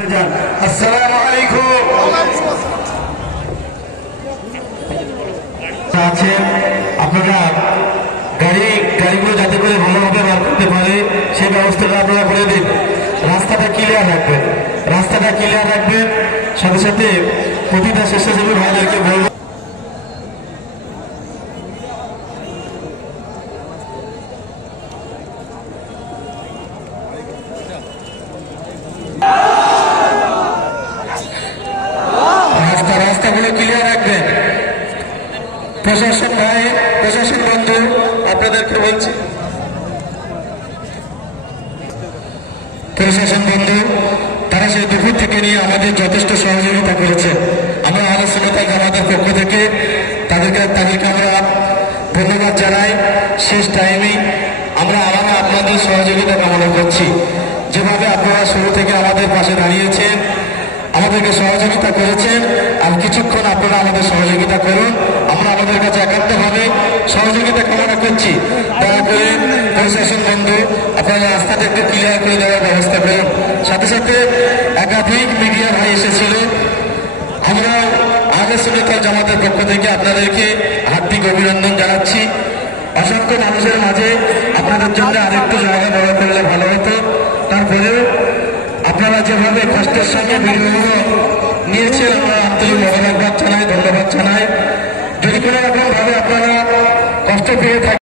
আসসালামু আলাইকুম। আছেন আপনারা গাড়িগুলো যাতে করে ভালোভাবে বার করতে পারে সেই ব্যবস্থাটা আপনারা করে দিন। রাস্তাটা ক্লিয়ার রাখবেন। সাথে সাথে প্রতিটা স্বেচ্ছাসেবী ভাইদেরকে বলবো রাস্তাগুলো ক্লিয়ার রাখবেন। প্রশাসন বন্ধু আপনাদেরকে বলছি, প্রশাসন বন্ধু তারা সেই দুপুর থেকে নিয়ে আমাদের যথেষ্ট সহযোগিতা করেছে। আমরা আহলে সুন্নাত ওয়াল জামাতের পক্ষ থেকে তাদেরকে আমরা ধন্যবাদ জানাই। শেষ টাইমে আমরা আপনাদের সহযোগিতা কামনা করছি। যেভাবে আপনারা শুরু থেকে আমাদের পাশে দাঁড়িয়েছেন, আমাদেরকে সহযোগিতা করেছেন, আর কিছুক্ষণ আপনারা আমাদের সহযোগিতা করুন। আমরা আমাদের কাছে একান্তভাবে সহযোগিতা কামনা করছি। দয়া করে প্রশাসন বন্ধু আপনারা রাস্তাটা একটু ক্লিয়ার করে দেওয়ার ব্যবস্থা করুন। সাথে সাথে একাধিক মিডিয়া ভাই এসেছিল। আমরা আহলে সুন্নাত ওয়াল জামাতের পক্ষ থেকে আপনাদেরকে হার্দিক অভিনন্দন জানাচ্ছি। অসংখ্য মানুষের মাঝে আপনাদের জন্য আরেকটু জায়গা বড় করলে ভালো হতো। তারপরেও আপনারা যেভাবে কষ্টের সঙ্গে ভিডিওগুলো নিয়েছেন আমরা আন্তরিক ধন্যবাদ জানাই। যদি কোনো রকম ভাবে আপনারা কষ্ট পেয়ে থাকেন